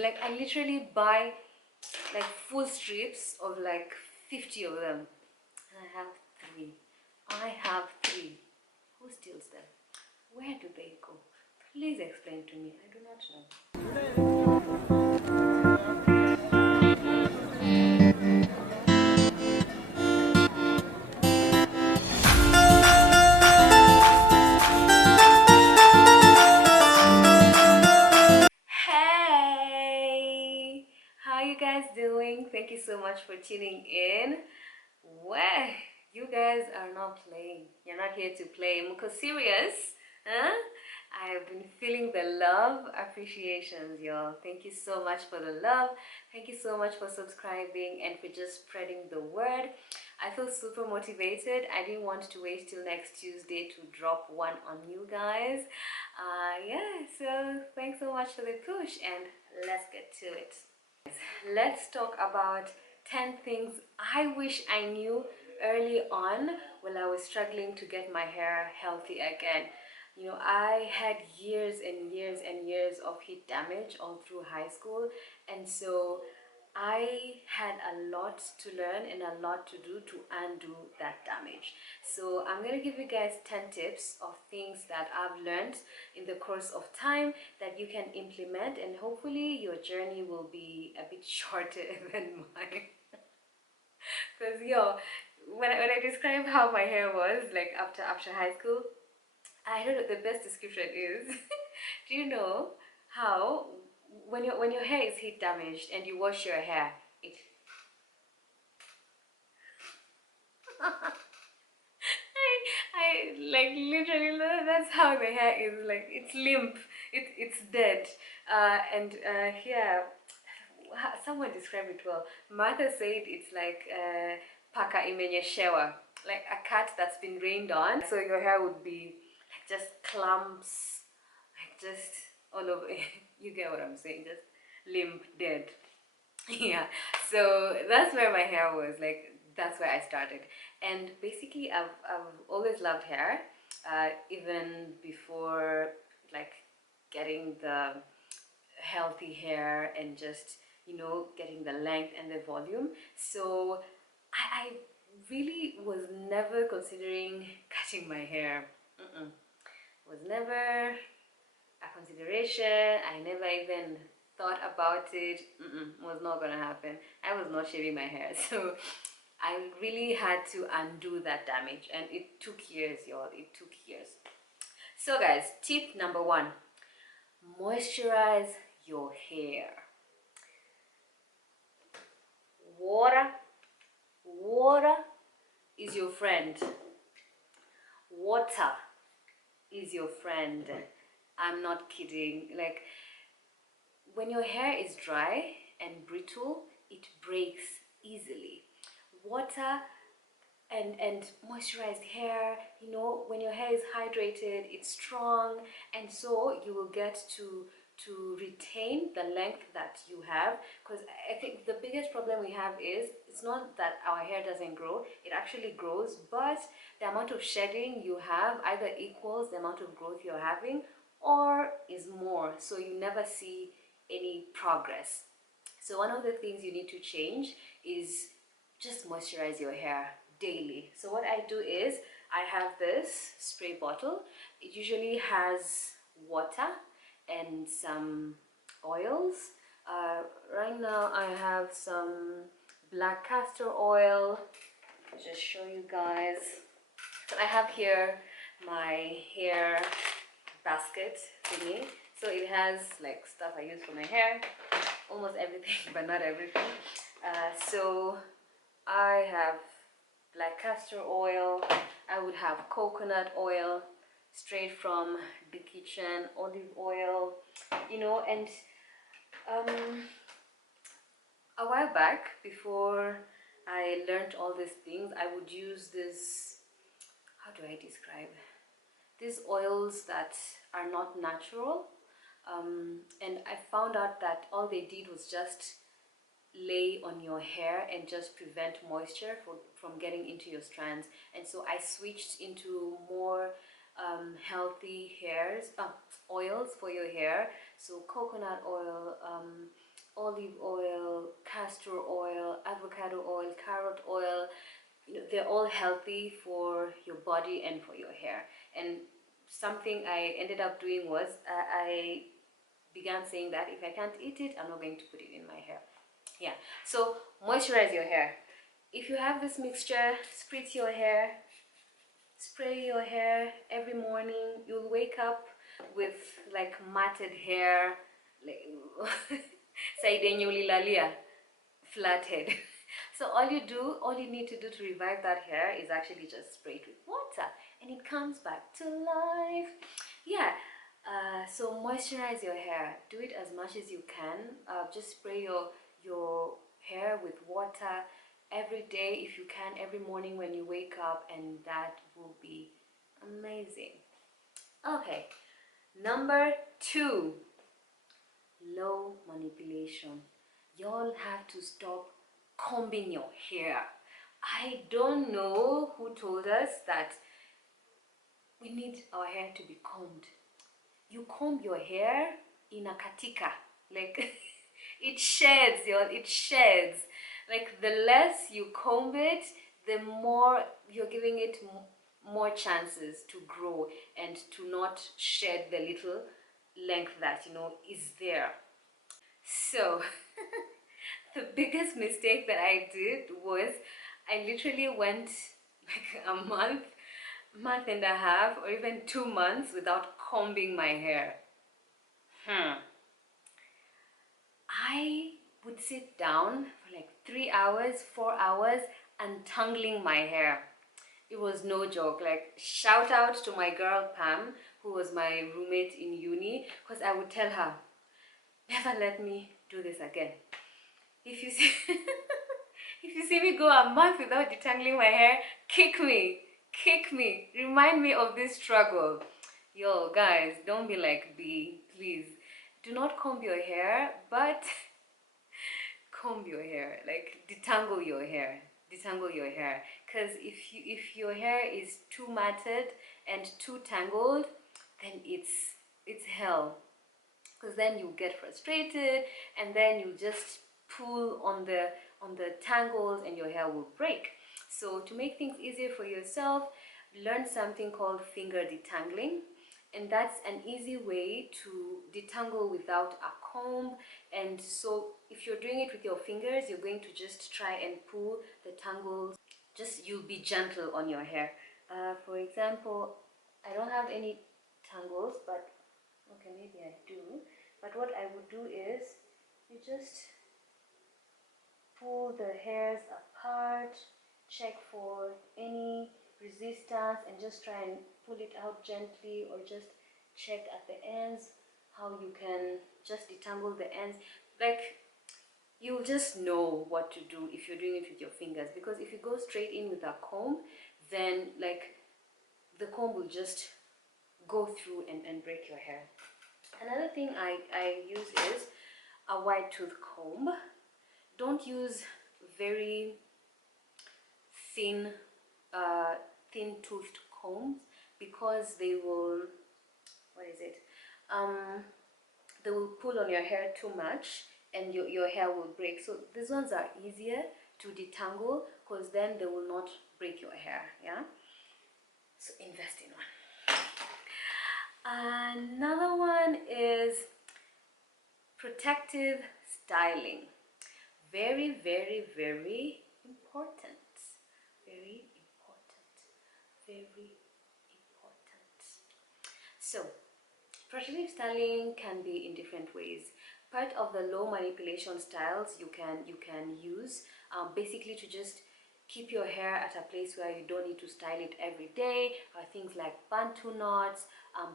Like I literally buy like full strips of like 50 of them. And I have 3. I have 3. Who steals them? Where do they go? Please explain to me. I do not know. Hey! How you guys doing? Thank you so much for tuning in. Well, you guys are not playing. You're not here to play. Muko serious? Huh? I've been feeling the love, appreciations, y'all. Thank you so much for the love. Thank you so much for subscribing and for just spreading the word. I feel super motivated. I didn't want to wait till next Tuesday to drop one on you guys. Yeah, so thanks so much for the push and let's get to it. Let's talk about 10 things I wish I knew early on when I was struggling to get my hair healthy again. You know, I had years and years and years of heat damage all through high school, and so I had a lot to learn and a lot to do to undo that damage. So I'm going to give you guys 10 tips of things that I've learned in the course of time that you can implement, and hopefully your journey will be a bit shorter than mine. Because yo, when I describe how my hair was like after high school, I don't know, the best description is do you know how when your hair is heat damaged and you wash your hair, it I like literally that's how the hair is, like it's limp, it's dead. And here someone described it well. Martha said it's like paka imenyeshewa, like a cat that's been rained on, so your hair would be like just clumps, like just all over. You get what I'm saying? Just limp, dead. Yeah, so that's where my hair was, like that's where I started. And basically I've always loved hair, even before like getting the healthy hair and just, you know, getting the length and the volume. So I really was never considering cutting my hair. Was never a consideration. I never even thought about it. Was not gonna happen. I was not shaving my hair, so I really had to undo that damage, and it took years, y'all. It took years. So guys, tip number 1: moisturize your hair. Water is your friend. Water is your friend. I'm not kidding. Like when your hair is dry and brittle, it breaks easily. Water and moisturized hair, you know, when your hair is hydrated, it's strong, and so you will get to retain the length that you have. Because I think the biggest problem we have is it's not that our hair doesn't grow, it actually grows, but the amount of shedding you have either equals the amount of growth you're having or is more, so you never see any progress. So one of the things you need to change is just moisturize your hair daily. So what I do is I have this spray bottle. It usually has water and some oils. Right now I have some black castor oil. I'll just show you guys. So I have here my hair basket thingy. So it has like stuff I use for my hair, almost everything, but not everything. So I have black castor oil. I would have coconut oil straight from the kitchen, olive oil, you know. And a while back, before I learned all these things, I would use this, how do I describe, these oils that are not natural. And I found out that all they did was just lay on your hair and just prevent moisture from getting into your strands. And so I switched into more healthy oils for your hair. So coconut oil, olive oil, castor oil, avocado oil, carrot oil. They're all healthy for your body and for your hair. And something I ended up doing was I began saying that if I can't eat it, I'm not going to put it in my hair. Yeah, so moisturize your hair. If you have this mixture, spritz your hair, spray your hair every morning. You'll wake up with like matted hair, like flathead. So all you need to do to revive that hair is actually just spray it with water and it comes back to life. Yeah. So moisturize your hair. Do it as much as you can. Just spray your hair with water every day if you can, every morning when you wake up, and that will be amazing. Okay, number 2, low manipulation. Y'all have to stop combing your hair. I don't know who told us that we need our hair to be combed. You comb your hair in a katika, like it sheds, y'all, it sheds. Like the less you comb it, the more you're giving it more chances to grow and to not shed the little length that is there. So the biggest mistake that I did was I literally went like a month and a half, or even 2 months without combing my hair. I would sit down for like 3 hours, 4 hours, untangling my hair. It was no joke. Like, shout out to my girl Pam, who was my roommate in uni, because I would tell her, never let me do this again. If you see if you see me go a month without detangling my hair, kick me, remind me of this struggle. Yo guys, don't be like B, please. Do not comb your hair, but comb your hair, like detangle your hair, because if your hair is too matted and too tangled, then it's hell, because then you get frustrated and then you just pull on the tangles and your hair will break. So to make things easier for yourself, learn something called finger detangling, and that's an easy way to detangle without a comb. And so if you're doing it with your fingers, you're going to just try and pull the tangles. Just you'll be gentle on your hair. For example, I don't have any tangles, but okay, maybe I do. But what I would do is you just pull the hairs apart, check for any resistance, and just try and pull it out gently, or just check at the ends how you can just detangle the ends. Like, you'll just know what to do if you're doing it with your fingers, because if you go straight in with a comb, then like the comb will just go through and break your hair. Another thing I use is a wide tooth comb. Don't use very thin toothed combs, because they will, they will pull on your hair too much and your hair will break. So these ones are easier to detangle, because then they will not break your hair. Yeah, so invest in one. Another one is protective styling. Very, very, very important. Very important. Very important. So, protective styling can be in different ways. Part of the low manipulation styles you can use basically to just keep your hair at a place where you don't need to style it every day are things like bantu knots,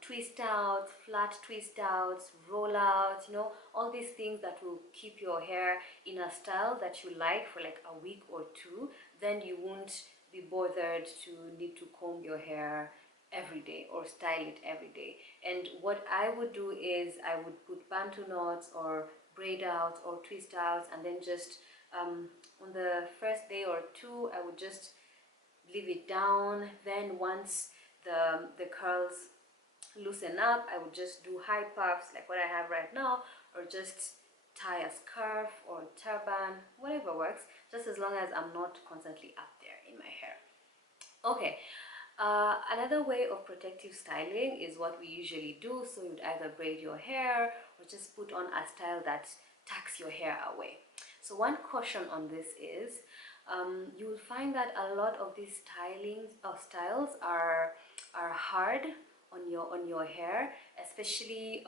twist outs, flat twist outs, roll outs, all these things that will keep your hair in a style that you like for like a week or two. Then you won't be bothered to need to comb your hair every day or style it every day. And what I would do is I would put bantu knots or braid outs or twist outs, and then just on the first day or two I would just leave it down. Then once the curls loosen up, I would just do high puffs like what I have right now, or just tie a scarf or a turban, whatever works, just as long as I'm not constantly up there in my hair. Okay, another way of protective styling is what we usually do. So you'd either braid your hair or just put on a style that tucks your hair away. So one caution on this is you will find that a lot of these styles are hard on your hair, especially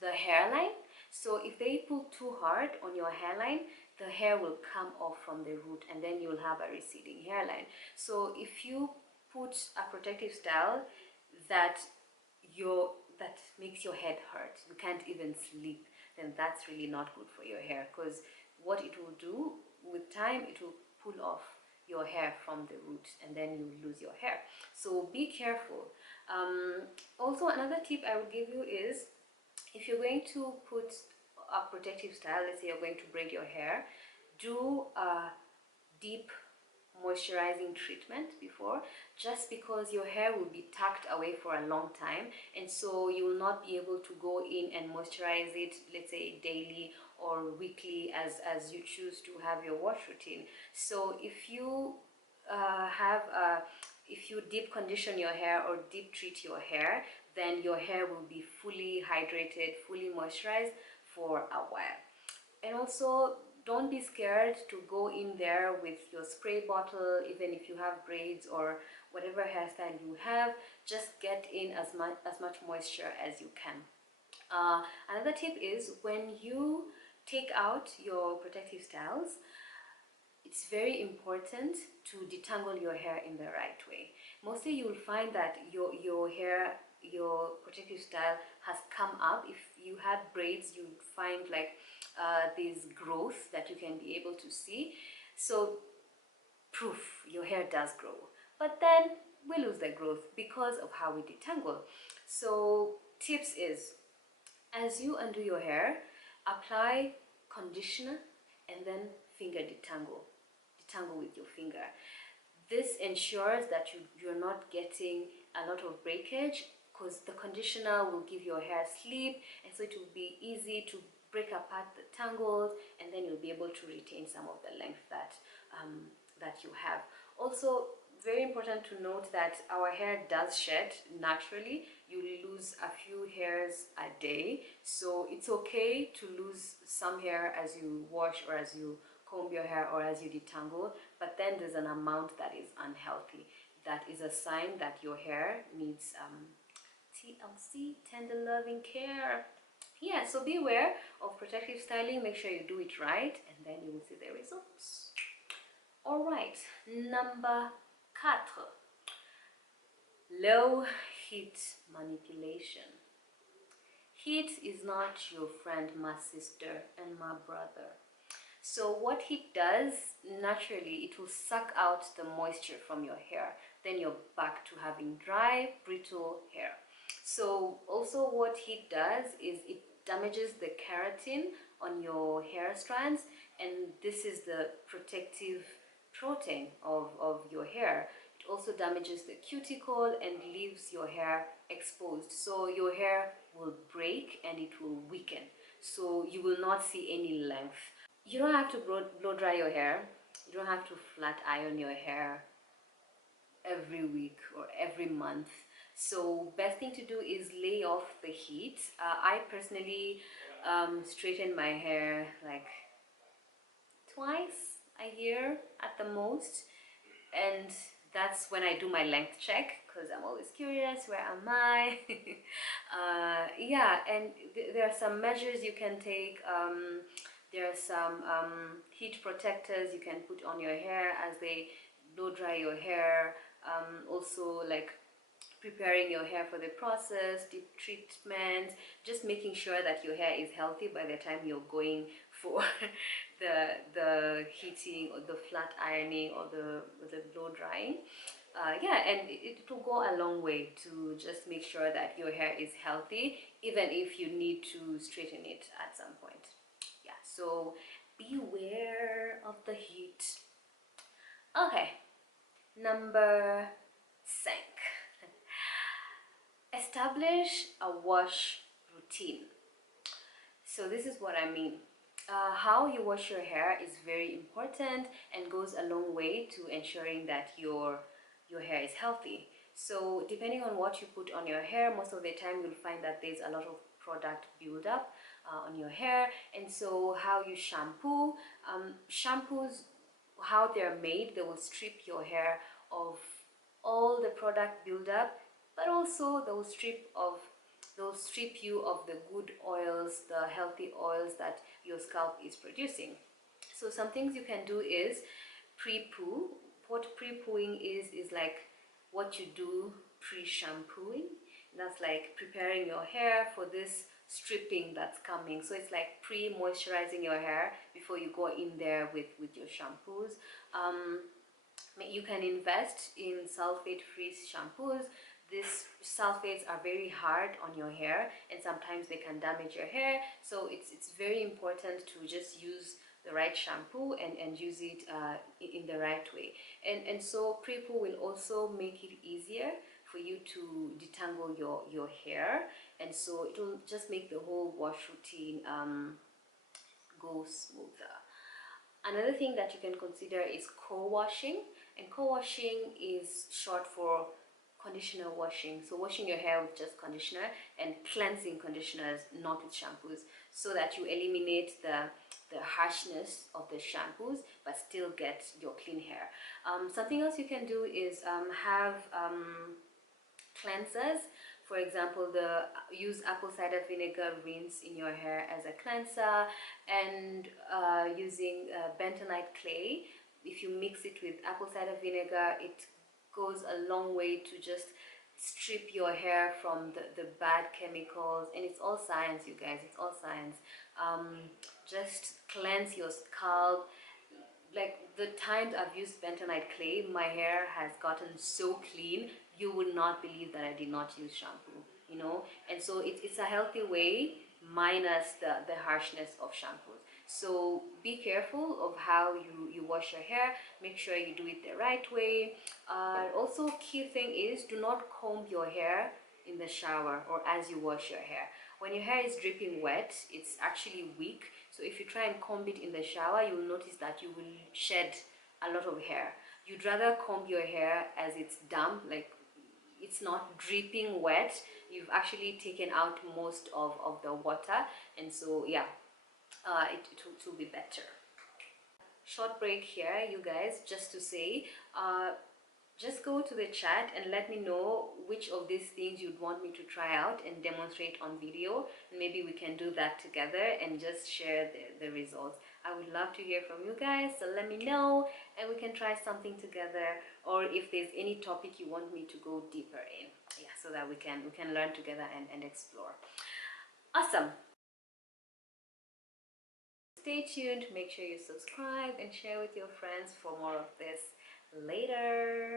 the hairline. So if they pull too hard on your hairline, the hair will come off from the root and then you'll have a receding hairline. So if you put a protective style that that makes your head hurt, you can't even sleep, then that's really not good for your hair, because what it will do with time, it will pull off your hair from the root and then you lose your hair. So be careful. Also, another tip I would give you is, if you're going to put a protective style, let's say you're going to braid your hair, do a deep moisturizing treatment before, just because your hair will be tucked away for a long time, and so you will not be able to go in and moisturize it, let's say daily or weekly, as you choose to have your wash routine. So if you if you deep condition your hair or deep treat your hair, then your hair will be fully hydrated, fully moisturized for a while. And also, don't be scared to go in there with your spray bottle, even if you have braids or whatever hairstyle you have. Just get in as much moisture as you can. Another tip is, when you take out your protective styles, it's very important to detangle your hair in the right way. Mostly you will find that your hair, your protective style has come up. If you had braids, you would find like this growth that you can be able to see. So proof, your hair does grow, but then we lose the growth because of how we detangle. So tips is, as you undo your hair, apply conditioner and then finger detangle with your finger. This ensures that you're not getting a lot of breakage, because the conditioner will give your hair sleep, and so it will be easy to break apart the tangles, and then you'll be able to retain some of the length that that you have. Also, very important to note that our hair does shed naturally. You lose a few hairs a day, so it's okay to lose some hair as you wash or as you comb your hair or as you detangle, but then there's an amount that is unhealthy. That is a sign that your hair needs TLC, tender loving care. Yeah, so beware of protective styling. Make sure you do it right, and then you will see the results. All right, number 4, low heat manipulation. Heat is not your friend, my sister and my brother. So what heat does, naturally, it will suck out the moisture from your hair. Then you're back to having dry, brittle hair. So also what heat does is it damages the keratin on your hair strands, and this is the protective protein of your hair. It also damages the cuticle and leaves your hair exposed. So your hair will break and it will weaken. So you will not see any length. You don't have to blow dry your hair. You don't have to flat iron your hair every week or every month. So best thing to do is lay off the heat. I personally straighten my hair like twice a year at the most, and that's when I do my length check, because I'm always curious, where am I? Yeah, and there are some measures you can take. There are some heat protectors you can put on your hair as they blow dry your hair. Also, like preparing your hair for the process, deep treatment, just making sure that your hair is healthy by the time you're going for the heating or the flat ironing or the blow drying. Yeah, and it will go a long way to just make sure that your hair is healthy, even if you need to straighten it at some point. Yeah, so beware of the heat. Okay, number 5. Establish a wash routine. So this is what I mean. How you wash your hair is very important and goes a long way to ensuring that your hair is healthy. So depending on what you put on your hair, most of the time you'll find that there's a lot of product buildup on your hair. And so how you shampoo, shampoos, how they're made, they will strip your hair of all the product buildup, but also they'll strip you of the good oils, the healthy oils that your scalp is producing. So some things you can do is pre-poo. What pre-pooing is like what you do pre-shampooing. That's like preparing your hair for this stripping that's coming. So it's like pre-moisturizing your hair before you go in there with your shampoos. You can invest in sulfate-free shampoos. These sulfates are very hard on your hair and sometimes they can damage your hair. So it's very important to just use the right shampoo and use it in the right way. And so pre-poo will also make it easier for you to detangle your hair, and so it will just make the whole wash routine go smoother. Another thing that you can consider is co-washing, and co-washing is short for conditioner washing. So washing your hair with just conditioner and cleansing conditioners, not with shampoos, so that you eliminate the harshness of the shampoos but still get your clean hair. Something else you can do is have cleansers. For example, use apple cider vinegar rinse in your hair as a cleanser, and using bentonite clay. If you mix it with apple cider vinegar, it goes a long way to just strip your hair from the bad chemicals. And it's all science, you guys, it's all science. Just cleanse your scalp. Like the times I've used bentonite clay, my hair has gotten so clean, you would not believe that I did not use shampoo, you know. And so it's a healthy way minus the harshness of shampoos. So be careful of how you wash your hair. Make sure you do it the right way. Also, key thing is, do not comb your hair in the shower or as you wash your hair. When your hair is dripping wet, it's actually weak. So if you try and comb it in the shower, you will notice that you will shed a lot of hair. You'd rather comb your hair as it's damp, like it's not dripping wet. You've actually taken out most of the water, and so yeah, it will be better. Short break here, you guys, just to say, just go to the chat and let me know which of these things you'd want me to try out and demonstrate on video. Maybe we can do that together and just share the results. I would love to hear from you guys, so let me know and we can try something together, or if there's any topic you want me to go deeper in, yeah, so that we can learn together and explore. Awesome. Stay tuned, make sure you subscribe and share with your friends for more of this later.